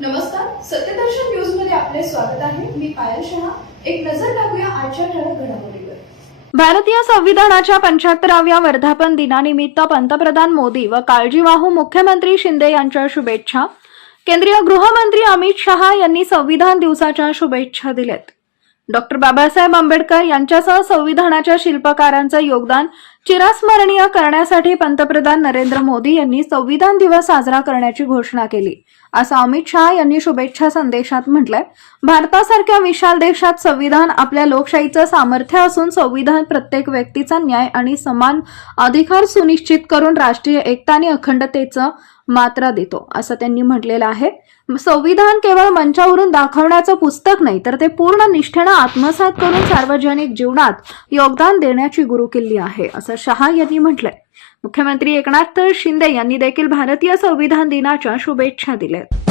नमस्कार सत्यदर्शन न्यूजमध्ये आपले स्वागत आहे. मी पायल शहा. एक नजर टाकूया आजच्या ठळक घडामोडीवर. भारतीय संविधानाच्या पंच्याहत्तराव्या वर्धापन दिनानिमित्त पंतप्रधान मोदी व काळजीवाहू मुख्यमंत्री शिंदे यांच्या शुभेच्छा. केंद्रीय गृहमंत्री अमित शहा यांनी संविधान दिवसाच्या शुभेच्छा दिल्यात. डॉक्टर बाबासाहेब आंबेडकर यांच्यासह संविधानाच्या शिल्पकारांचं योगदान चिरस्मरणीय करण्यासाठी पंतप्रधान नरेंद्र मोदी यांनी संविधान दिवस साजरा करण्याची घोषणा केली. असं अमित शहा यांनी शुभेच्छा संदेशात म्हटलंय. भारतासारख्या विशाल देशात संविधान आपल्या लोकशाहीचं सामर्थ्य असून संविधान प्रत्येक व्यक्तीचा न्याय आणि समान अधिकार सुनिश्चित करून राष्ट्रीय एकता आणि अखंडतेचं मात्रा देतो असं त्यांनी म्हटलेलं आहे. संविधान केवळ मंचावरून दाखवण्याचं पुस्तक नाही तर ते पूर्ण निष्ठेनं आत्मसात करून सार्वजनिक जीवनात योगदान देण्याची गुरुकिल्ली आहे असं शहा यांनी म्हटलंय. मुख्यमंत्री एकनाथ शिंदे यांनी देखील भारतीय संविधान दिनाच्या शुभेच्छा दिल्यात.